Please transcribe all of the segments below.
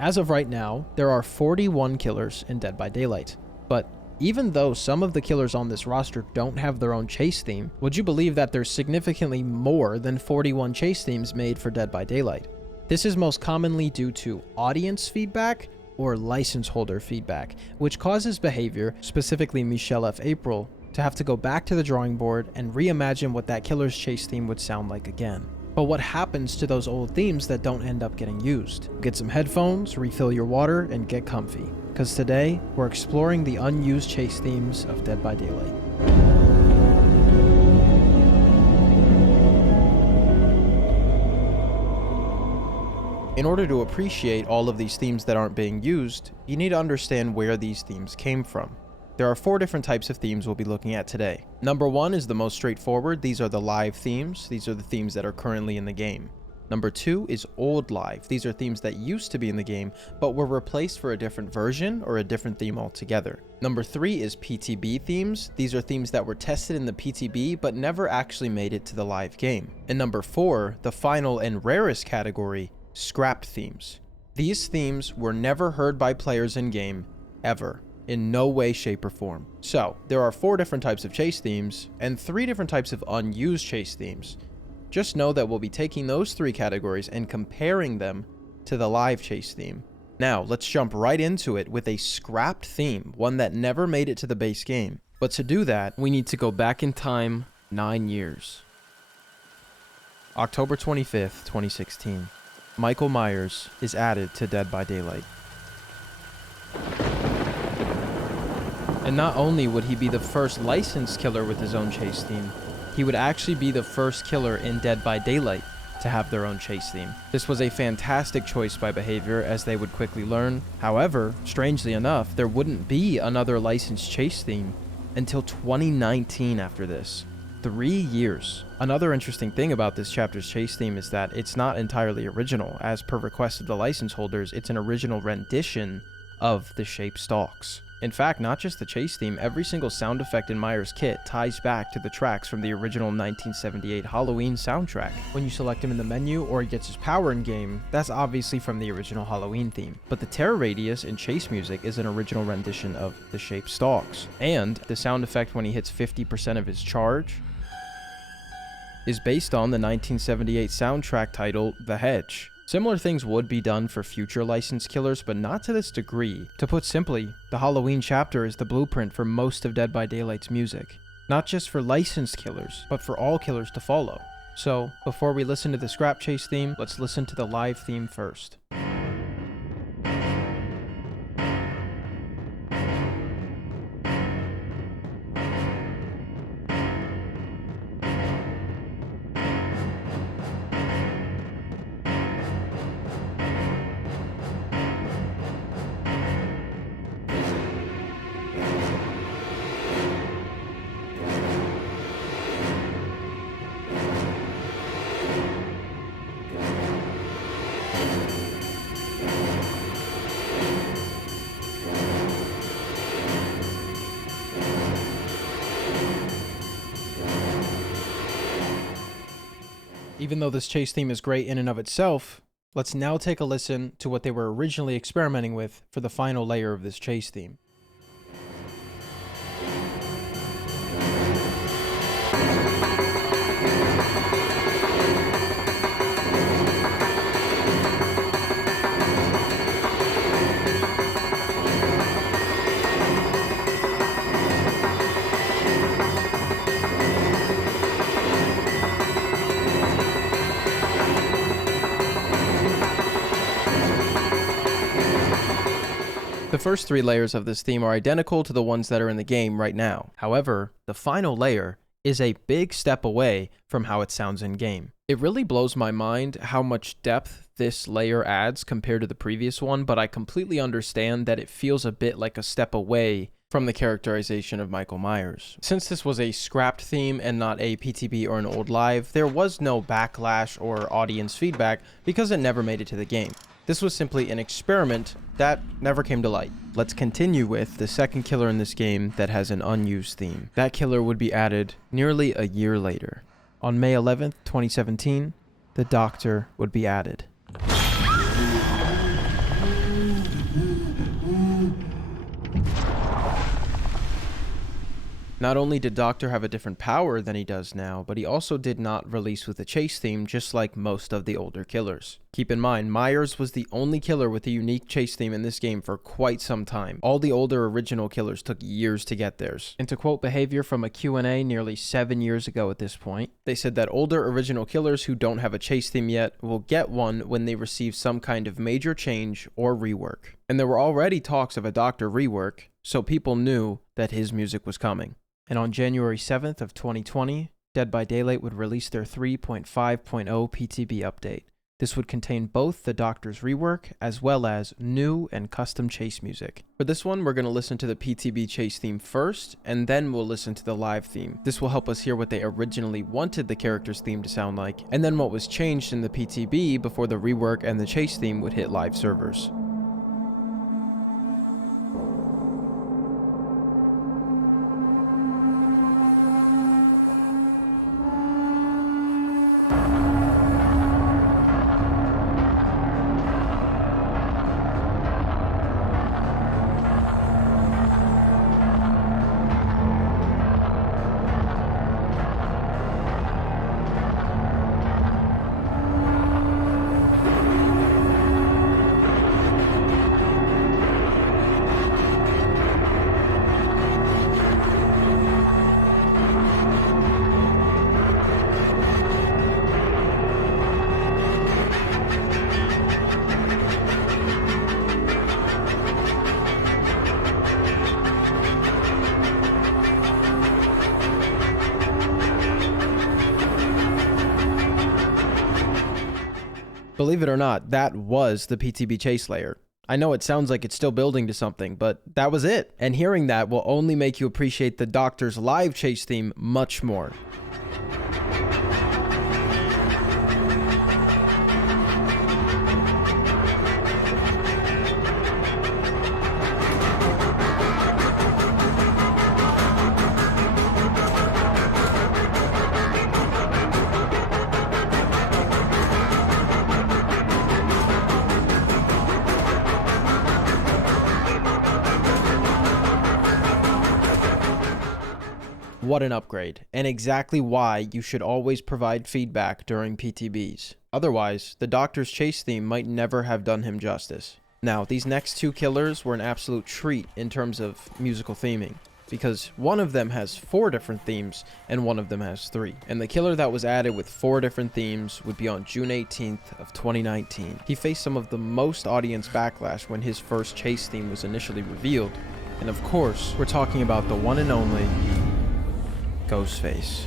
As of right now, there are 41 killers in Dead by Daylight, but even though some of the killers on this roster don't have their own chase theme, would you believe that there's significantly more than 41 chase themes made for Dead by Daylight? This is most commonly due to audience feedback or license holder feedback, which causes behavior, specifically Michelle F. April, to have to go back to the drawing board and reimagine what that killer's chase theme would sound like again. But what happens to those old themes that don't end up getting used? Get some headphones, refill your water, and get comfy. Because today, we're exploring the unused chase themes of Dead by Daylight. In order to appreciate all of these themes that aren't being used, you need to understand where these themes came from. There are 4 different types of themes we'll be looking at today. Number 1 is the most straightforward. These are the live themes. These are the themes that are currently in the game. Number 2 is old live. These are themes that used to be in the game, but were replaced for a different version or a different theme altogether. Number 3 is PTB themes. These are themes that were tested in the PTB, but never actually made it to the live game. And number 4, the final and rarest category, scrapped themes. These themes were never heard by players in game, ever. In no way, shape, or form. So, there are 4 different types of chase themes, and 3 different types of unused chase themes. Just know that we'll be taking those 3 categories and comparing them to the live chase theme. Now, let's jump right into it with a scrapped theme, one that never made it to the base game. But to do that, we need to go back in time 9 years. October 25th, 2016. Michael Myers is added to Dead by Daylight. And not only would he be the first licensed killer with his own chase theme, he would actually be the first killer in Dead by Daylight to have their own chase theme. This was a fantastic choice by Behavior, as they would quickly learn. However, strangely enough, there wouldn't be another licensed chase theme until 2019 after this. 3 years. Another interesting thing about this chapter's chase theme is that it's not entirely original. As per request of the license holders, it's an original rendition of the Shape Stalks. In fact, not just the chase theme, every single sound effect in Myers' kit ties back to the tracks from the original 1978 Halloween soundtrack. When you select him in the menu or he gets his power in game, that's obviously from the original Halloween theme. But the terror radius in chase music is an original rendition of the Shape Stalks. And the sound effect when he hits 50% of his charge is based on the 1978 soundtrack titled The Hedge. Similar things would be done for future licensed killers, but not to this degree. To put simply, the Halloween chapter is the blueprint for most of Dead by Daylight's music. Not just for licensed killers, but for all killers to follow. So, before we listen to the scrap chase theme, let's listen to the live theme first. Even though this chase theme is great in and of itself, let's now take a listen to what they were originally experimenting with for the final layer of this chase theme. The first 3 layers of this theme are identical to the ones that are in the game right now. However, the final layer is a big step away from how it sounds in game. It really blows my mind how much depth this layer adds compared to the previous one, but I completely understand that it feels a bit like a step away from the characterization of Michael Myers. Since this was a scrapped theme and not a PTB or an old live, there was no backlash or audience feedback because it never made it to the game. This was simply an experiment that never came to light. Let's continue with the second killer in this game that has an unused theme. That killer would be added nearly a year later. On May 11th, 2017, the Doctor would be added. Not only did Doctor have a different power than he does now, but he also did not release with a chase theme, just like most of the older killers. Keep in mind, Myers was the only killer with a unique chase theme in this game for quite some time. All the older original killers took years to get theirs. And to quote Behavior from a Q&A nearly 7 years ago at this point, they said that older original killers who don't have a chase theme yet will get one when they receive some kind of major change or rework. And there were already talks of a Doctor rework, so people knew that his music was coming. And on January 7th of 2020, Dead by Daylight would release their 3.5.0 PTB update. This would contain both the Doctor's rework as well as new and custom chase music. For this one, we're going to listen to the PTB chase theme first, and then we'll listen to the live theme. This will help us hear what they originally wanted the character's theme to sound like, and then what was changed in the PTB before the rework and the chase theme would hit live servers. Believe it or not, that was the PTB chase layer. I know it sounds like it's still building to something, but that was it. And hearing that will only make you appreciate the Doctor's live chase theme much more. What an upgrade, and exactly why you should always provide feedback during PTBs. Otherwise, the Doctor's chase theme might never have done him justice. Now, these next two killers were an absolute treat in terms of musical theming, because one of them has 4 different themes and one of them has 3. And the killer that was added with 4 different themes would be on June 18th of 2019. He faced some of the most audience backlash when his first chase theme was initially revealed. And of course, we're talking about the one and only Ghostface.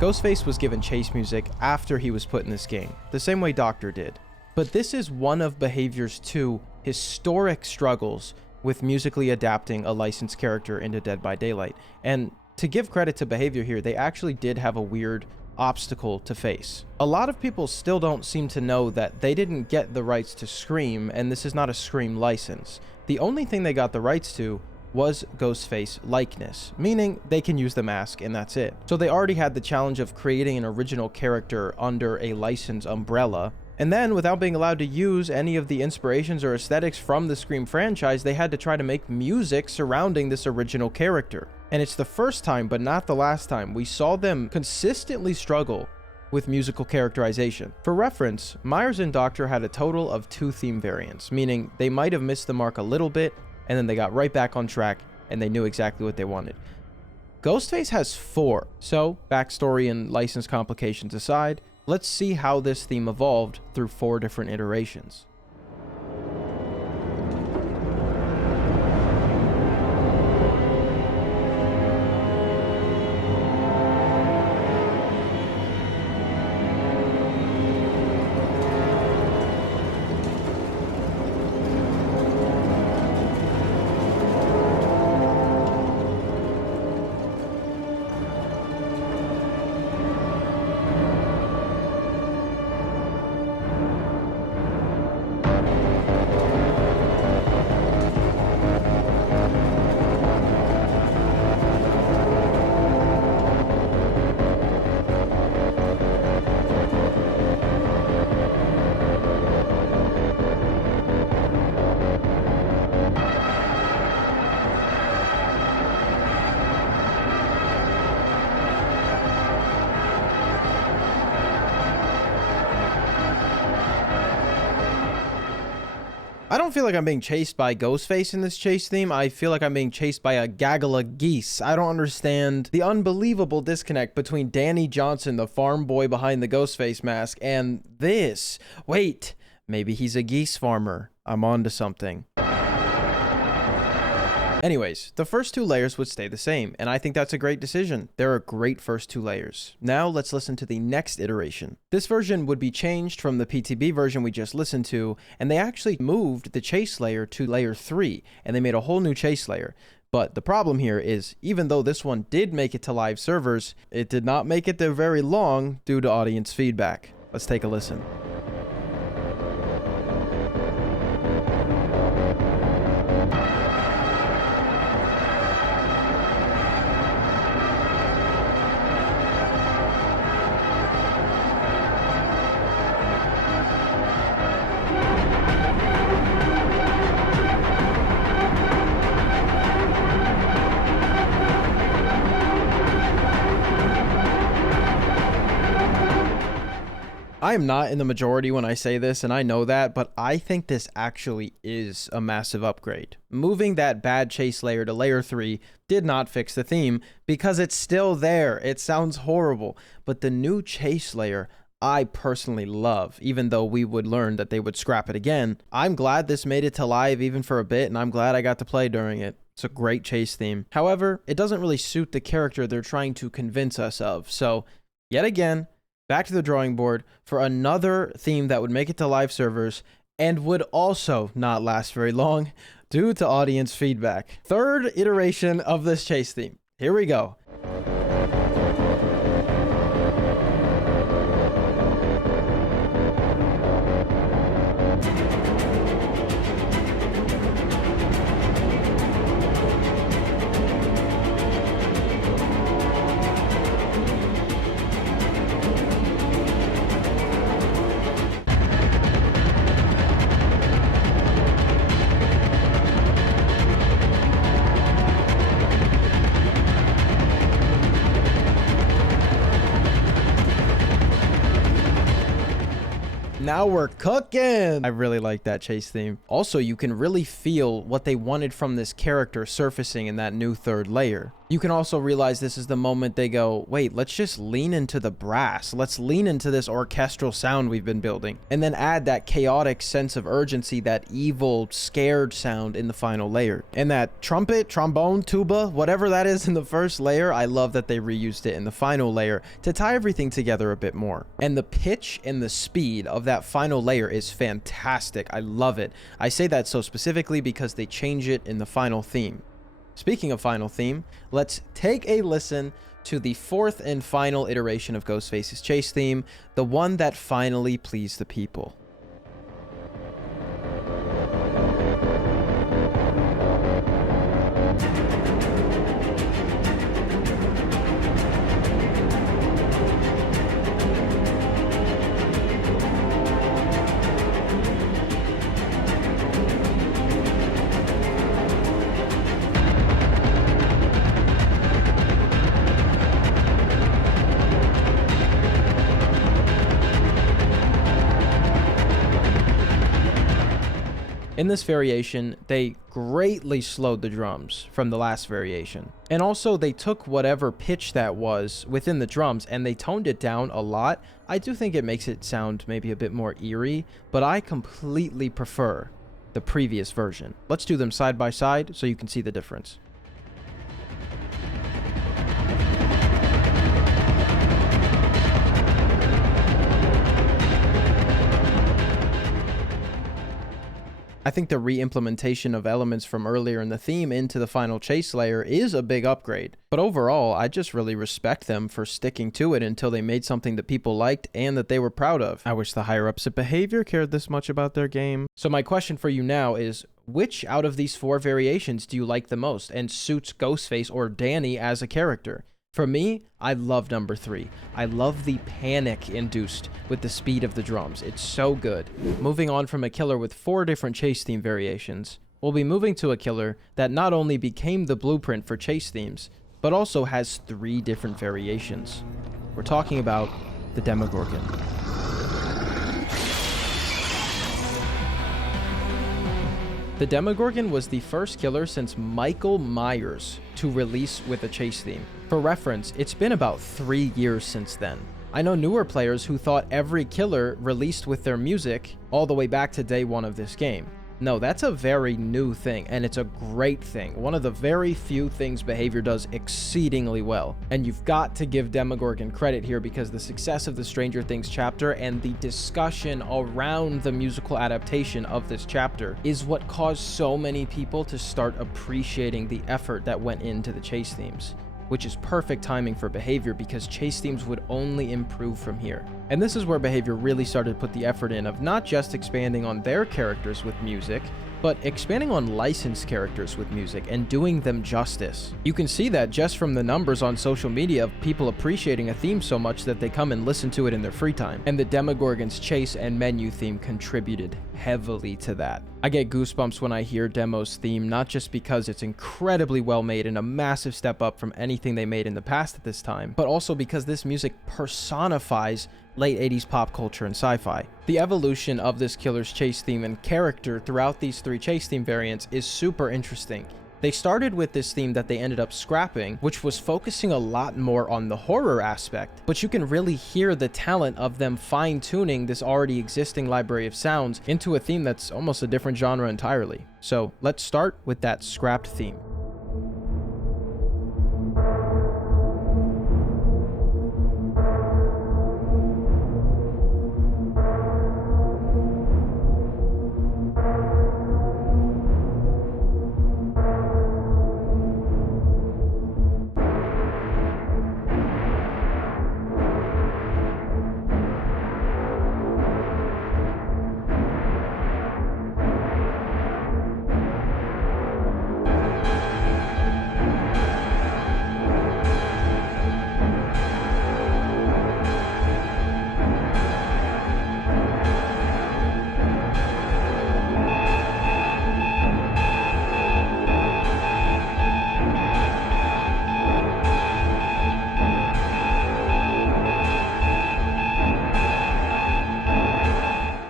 Ghostface was given chase music after he was put in this game, the same way Doctor did. But this is one of Behavior's 2 historic struggles with musically adapting a licensed character into Dead by Daylight. And to give credit to Behavior here, they actually did have a weird obstacle to face. A lot of people still don't seem to know that they didn't get the rights to Scream, and this is not a Scream license. The only thing they got the rights to was Ghostface likeness, meaning they can use the mask and that's it. So they already had the challenge of creating an original character under a license umbrella, and then without being allowed to use any of the inspirations or aesthetics from the Scream franchise, they had to try to make music surrounding this original character. And it's the first time, but not the last time, we saw them consistently struggle with musical characterization. For reference, Myers and Doctor had a total of 2 theme variants, meaning they might have missed the mark a little bit, and then they got right back on track, and they knew exactly what they wanted. Ghostface has 4, so backstory and license complications aside, let's see how this theme evolved through 4 different iterations. I don't feel like I'm being chased by Ghostface in this chase theme. I feel like I'm being chased by a gaggle of geese. I don't understand the unbelievable disconnect between Danny Johnson, the farm boy behind the Ghostface mask, and this. Wait, maybe he's a geese farmer. I'm on to something. Anyways, the first two layers would stay the same, and I think that's a great decision. They're a great first two layers. Now let's listen to the next iteration. This version would be changed from the PTB version we just listened to, and they actually moved the chase layer to layer 3, and they made a whole new chase layer. But the problem here is, even though this one did make it to live servers, it did not make it there very long due to audience feedback. Let's take a listen. I am not in the majority when I say this, and I know that, but I think this actually is a massive upgrade. Moving that bad chase layer to layer 3 did not fix the theme, because it's still there. It sounds horrible, but the new chase layer I personally love, even though we would learn that they would scrap it again. I'm glad this made it to live even for a bit, and I'm glad I got to play during it. It's a great chase theme. However, it doesn't really suit the character they're trying to convince us of, so yet again, back to the drawing board for another theme that would make it to live servers and would also not last very long due to audience feedback. Third iteration of this chase theme. Here we go. Now we're cooking. I really like that chase theme. Also, you can really feel what they wanted from this character surfacing in that new third layer. You can also realize this is the moment they go, wait, let's just lean into the brass. Let's lean into this orchestral sound we've been building, and then add that chaotic sense of urgency, that evil, scared sound in the final layer. And that trumpet, trombone, tuba, whatever that is in the first layer, I love that they reused it in the final layer to tie everything together a bit more. And the pitch and the speed of that final layer is fantastic. I love it. I say that so specifically because they change it in the final theme. Speaking of final theme, let's take a listen to the fourth and final iteration of Ghostface's chase theme, the one that finally pleased the people. In this variation, they greatly slowed the drums from the last variation. And also, they took whatever pitch that was within the drums and they toned it down a lot. I do think it makes it sound maybe a bit more eerie, but I completely prefer the previous version. Let's do them side by side so you can see the difference. I think the re-implementation of elements from earlier in the theme into the final chase layer is a big upgrade. But overall, I just really respect them for sticking to it until they made something that people liked and that they were proud of. I wish the higher-ups at Behavior cared this much about their game. So my question for you now is, which out of these four variations do you like the most and suits Ghostface or Danny as a character? For me, I love number 3. I love the panic induced with the speed of the drums. It's so good. Moving on from a killer with 4 different chase theme variations, we'll be moving to a killer that not only became the blueprint for chase themes, but also has 3 different variations. We're talking about the Demogorgon. The Demogorgon was the first killer since Michael Myers to release with a chase theme. For reference, it's been about 3 years since then. I know newer players who thought every killer released with their music all the way back to day one of this game. No, that's a very new thing, and it's a great thing. One of the very few things Behavior does exceedingly well. And you've got to give Demogorgon credit here, because the success of the Stranger Things chapter and the discussion around the musical adaptation of this chapter is what caused so many people to start appreciating the effort that went into the chase themes, which is perfect timing for Behavior, because chase themes would only improve from here. And this is where Behavior really started to put the effort in of not just expanding on their characters with music, but expanding on licensed characters with music and doing them justice. You can see that just from the numbers on social media of people appreciating a theme so much that they come and listen to it in their free time. And the Demogorgon's chase and menu theme contributed heavily to that. I get goosebumps when I hear Demo's theme, not just because it's incredibly well made and a massive step up from anything they made in the past at this time, but also because this music personifies late 80s pop culture and sci-fi. The evolution of this killer's chase theme and character throughout these 3 chase theme variants is super interesting. They started with this theme that they ended up scrapping, which was focusing a lot more on the horror aspect, but you can really hear the talent of them fine-tuning this already existing library of sounds into a theme that's almost a different genre entirely. So let's start with that scrapped theme.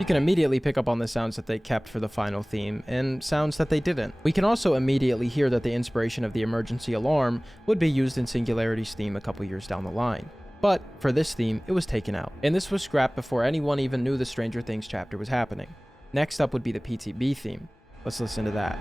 You can immediately pick up on the sounds that they kept for the final theme, and sounds that they didn't. We can also immediately hear that the inspiration of the emergency alarm would be used in Singularity's theme a couple years down the line. But for this theme, it was taken out, and this was scrapped before anyone even knew the Stranger Things chapter was happening. Next up would be the PTB theme. Let's listen to that.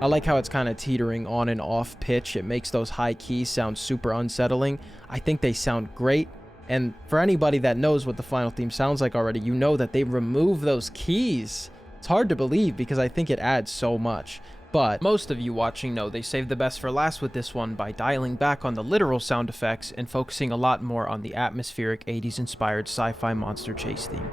I like how it's kind of teetering on and off pitch. It makes those high keys sound super unsettling. I think they sound great. And for anybody that knows what the final theme sounds like already, you know that they remove those keys. It's hard to believe because I think it adds so much. But most of you watching know they saved the best for last with this one by dialing back on the literal sound effects and focusing a lot more on the atmospheric 80s inspired sci-fi monster chase theme.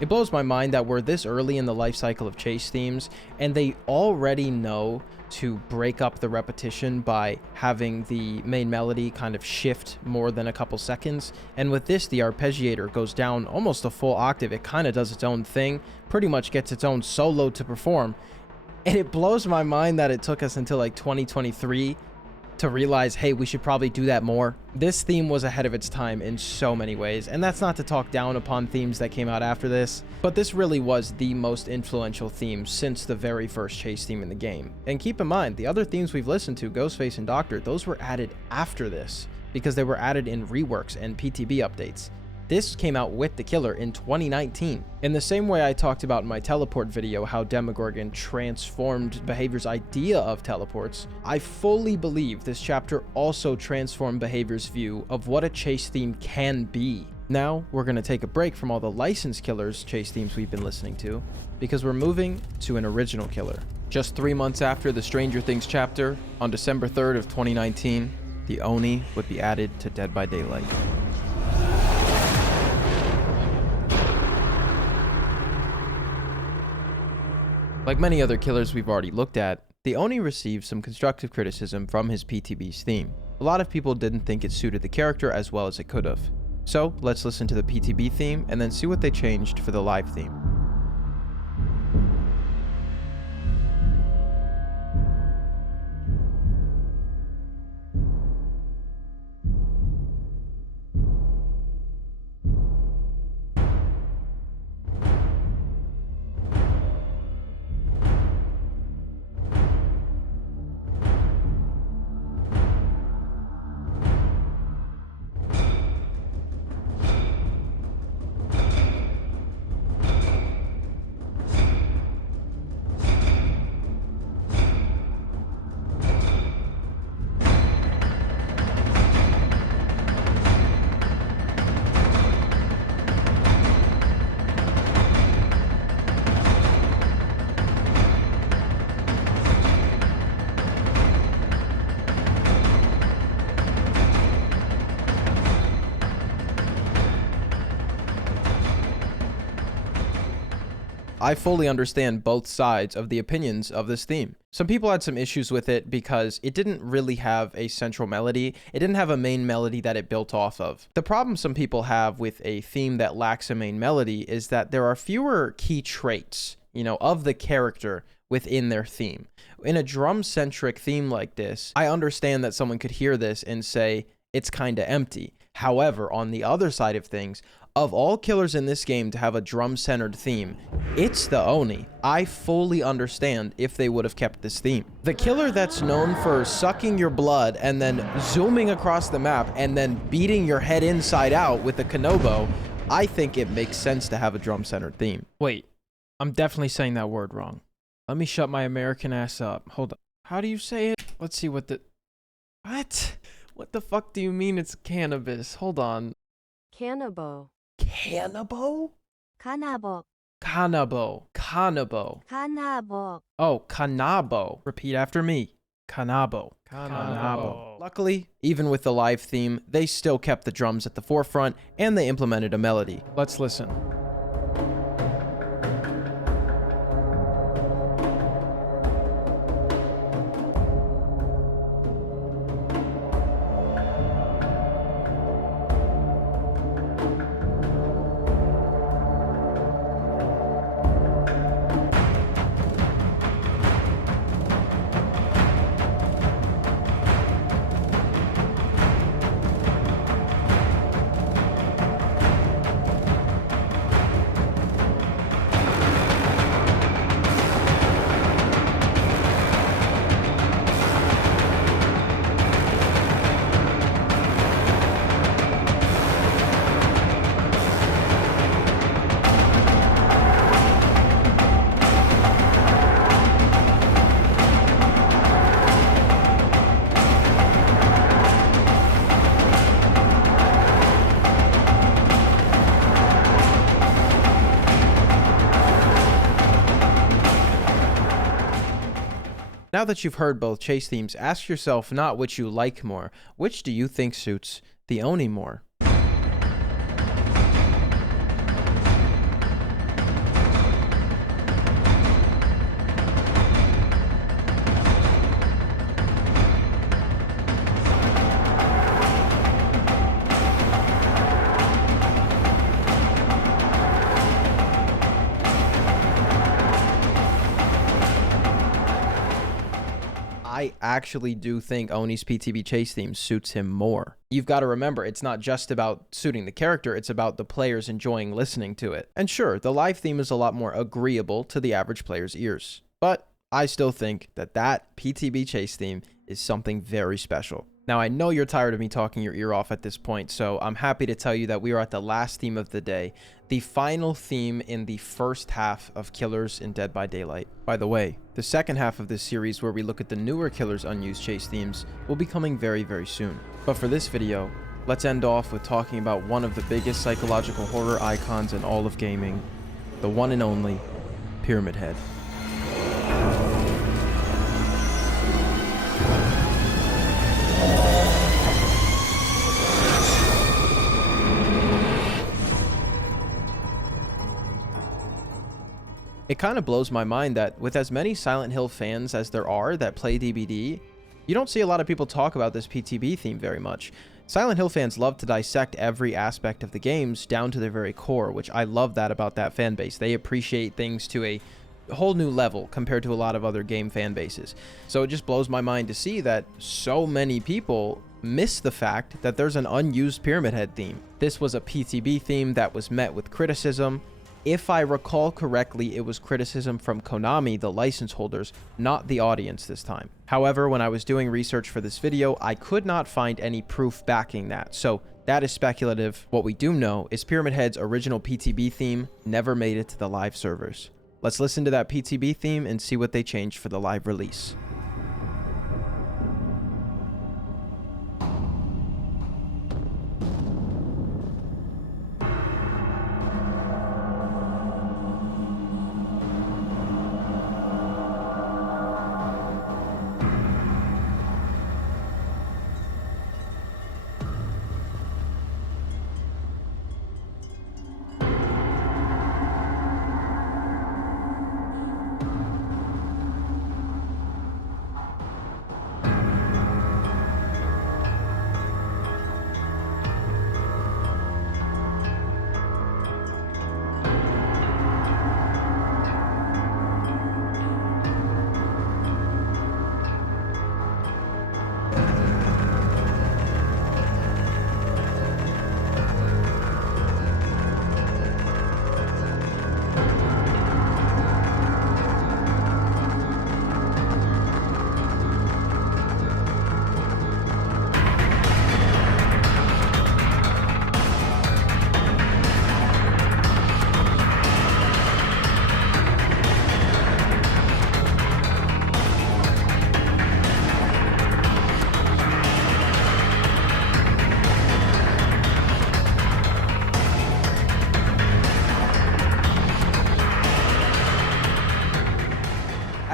It blows my mind that we're this early in the life cycle of chase themes, and they already know to break up the repetition by having the main melody kind of shift more than a couple seconds. And with this, the arpeggiator goes down almost a full octave. It kind of does its own thing, pretty much gets its own solo to perform. And it blows my mind that it took us until like 2023 to realize, hey, we should probably do that more. This theme was ahead of its time in so many ways, and that's not to talk down upon themes that came out after this, but this really was the most influential theme since the very first chase theme in the game. And keep in mind, the other themes we've listened to, Ghostface and Doctor, those were added after this, because they were added in reworks and PTB updates. This came out with the killer in 2019. In the same way I talked about in my teleport video how Demogorgon transformed Behavior's idea of teleports, I fully believe this chapter also transformed Behavior's view of what a chase theme can be. Now, we're going to take a break from all the licensed killers chase themes we've been listening to, because we're moving to an original killer. Just 3 months after the Stranger Things chapter, on December 3rd of 2019, the Oni would be added to Dead by Daylight. Like many other killers we've already looked at, the Oni received some constructive criticism from his PTB's theme. A lot of people didn't think it suited the character as well as it could have. So let's listen to the PTB theme and then see what they changed for the live theme. I fully understand both sides of the opinions of this theme. Some people had some issues with it because it didn't really have a central melody. It didn't have a main melody that it built off of. The problem some people have with a theme that lacks a main melody is that there are fewer key traits, of the character within their theme. In a drum-centric theme like this, I understand that someone could hear this and say, it's kinda empty. However, on the other side of things, of all killers in this game to have a drum-centered theme, it's the Oni. I fully understand if they would have kept this theme. The killer that's known for sucking your blood and then zooming across the map and then beating your head inside out with a Kanobo, I think it makes sense to have a drum-centered theme. Wait, I'm definitely saying that word wrong. Let me shut my American ass up. Hold on. How do you say it? Let's see what the... What? What the fuck do you mean it's cannabis? Hold on. Cannabo. Cannabo? Kanabo. Kanabo. Kanabo. Kanabo. Oh, Kanabo. Repeat after me. Kanabo. Kanabo. Luckily, even with the live theme, they still kept the drums at the forefront and they implemented a melody. Let's listen. Now that you've heard both chase themes, ask yourself not which you like more, which do you think suits the Oni more? I actually do think Oni's PTB chase theme suits him more. You've got to remember, it's not just about suiting the character, it's about the players enjoying listening to it. And sure, the live theme is a lot more agreeable to the average player's ears. But I still think that PTB chase theme is something very special. Now, I know you're tired of me talking your ear off at this point, so I'm happy to tell you that we are at the last theme of the day, the final theme in the first half of Killers in Dead by Daylight. By the way, the second half of this series, where we look at the newer Killers Unused chase themes, will be coming very, very soon. But for this video, let's end off with talking about one of the biggest psychological horror icons in all of gaming, the one and only Pyramid Head. It kind of blows my mind that with as many Silent Hill fans as there are that play DBD, you don't see a lot of people talk about this PTB theme very much. Silent Hill fans love to dissect every aspect of the games down to their very core, which I love that about that fan base. They appreciate things to a whole new level compared to a lot of other game fan bases. So it just blows my mind to see that so many people miss the fact that there's an unused Pyramid Head theme. This was a PTB theme that was met with criticism. If I recall correctly, it was criticism from Konami, the license holders, not the audience this time. However, when I was doing research for this video, I could not find any proof backing that, so that is speculative. What we do know is Pyramid Head's original PTB theme never made it to the live servers. Let's listen to that PTB theme and see what they changed for the live release.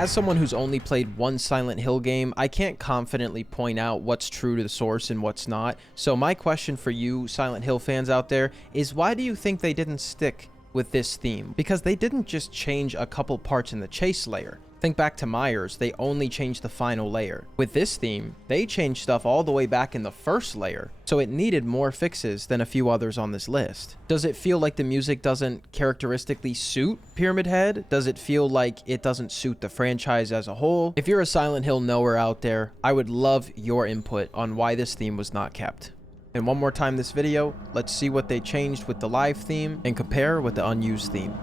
As someone who's only played one Silent Hill game, I can't confidently point out what's true to the source and what's not. So my question for you Silent Hill fans out there is, why do you think they didn't stick with this theme? Because they didn't just change a couple parts in the chase layer. Think back to Myers, they only changed the final layer. With this theme, they changed stuff all the way back in the first layer, so it needed more fixes than a few others on this list. Does it feel like the music doesn't characteristically suit Pyramid Head? Does it feel like it doesn't suit the franchise as a whole? If you're a Silent Hill knower out there, I would love your input on why this theme was not kept. And one more time this video, let's see what they changed with the live theme and compare with the unused theme.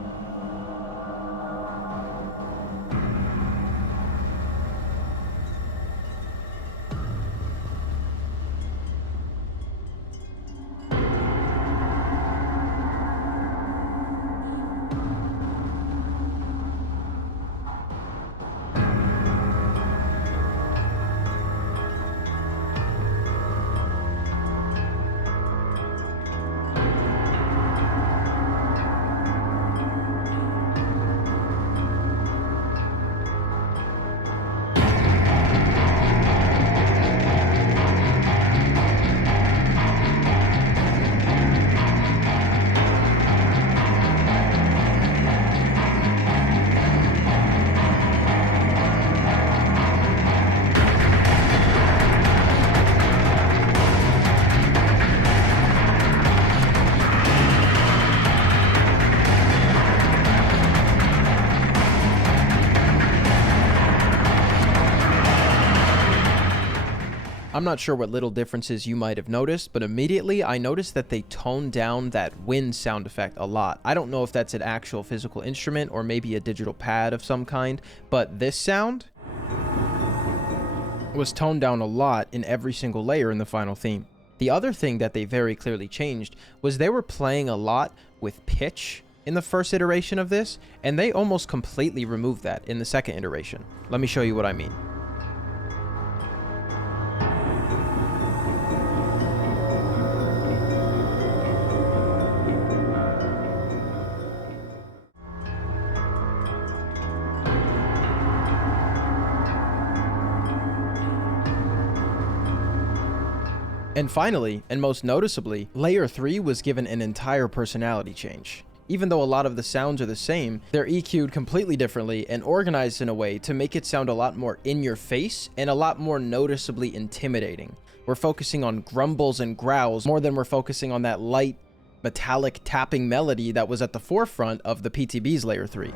I'm not sure what little differences you might have noticed, but immediately I noticed that they toned down that wind sound effect a lot. I don't know if that's an actual physical instrument or maybe a digital pad of some kind, but this sound, was toned down a lot in every single layer in the final theme. The other thing that they very clearly changed was they were playing a lot with pitch in the first iteration of this, and they almost completely removed that in the second iteration. Let me show you what I mean. And finally, and most noticeably, Layer 3 was given an entire personality change. Even though a lot of the sounds are the same, they're EQ'd completely differently and organized in a way to make it sound a lot more in your face and a lot more noticeably intimidating. We're focusing on grumbles and growls more than we're focusing on that light, metallic tapping melody that was at the forefront of the PTB's Layer 3.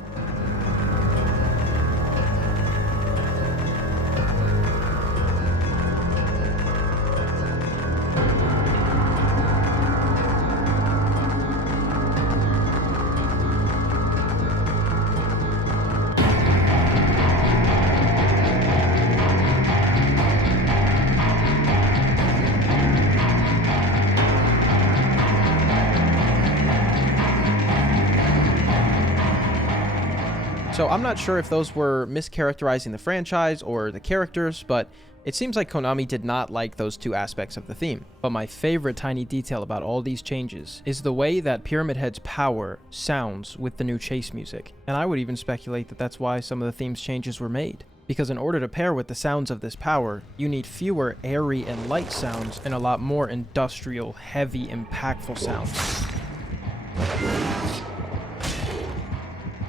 So I'm not sure if those were mischaracterizing the franchise or the characters, but it seems like Konami did not like those two aspects of the theme. But my favorite tiny detail about all these changes is the way that Pyramid Head's power sounds with the new chase music. And I would even speculate that that's why some of the theme's changes were made. Because in order to pair with the sounds of this power, you need fewer airy and light sounds and a lot more industrial, heavy, impactful sounds.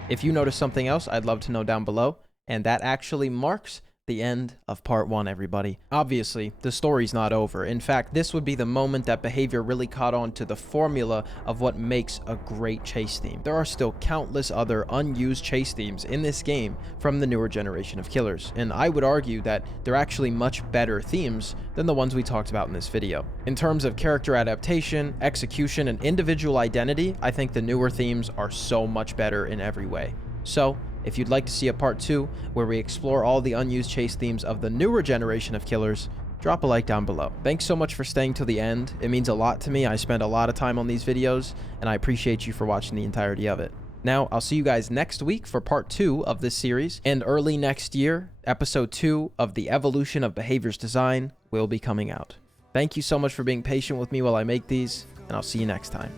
If you notice something else, I'd love to know down below. And that actually marks the end of part 1, everybody. Obviously, the story's not over. In fact, this would be the moment that Behavior really caught on to the formula of what makes a great chase theme. There are still countless other unused chase themes in this game from the newer generation of killers, and I would argue that they're actually much better themes than the ones we talked about in this video. In terms of character adaptation, execution, and individual identity, I think the newer themes are so much better in every way. So, if you'd like to see a part 2 where we explore all the unused chase themes of the newer generation of killers, drop a like down below. Thanks so much for staying till the end. It means a lot to me. I spend a lot of time on these videos, and I appreciate you for watching the entirety of it. Now, I'll see you guys next week for part 2 of this series, and early next year, episode 2 of the evolution of Behavior's design will be coming out. Thank you so much for being patient with me while I make these, and I'll see you next time.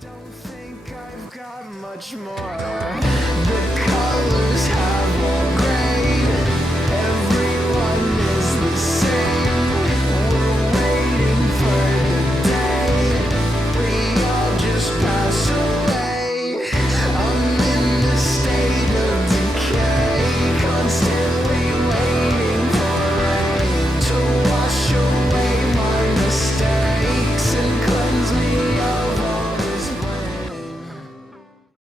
Don't think I've got much more. The colors have all gray.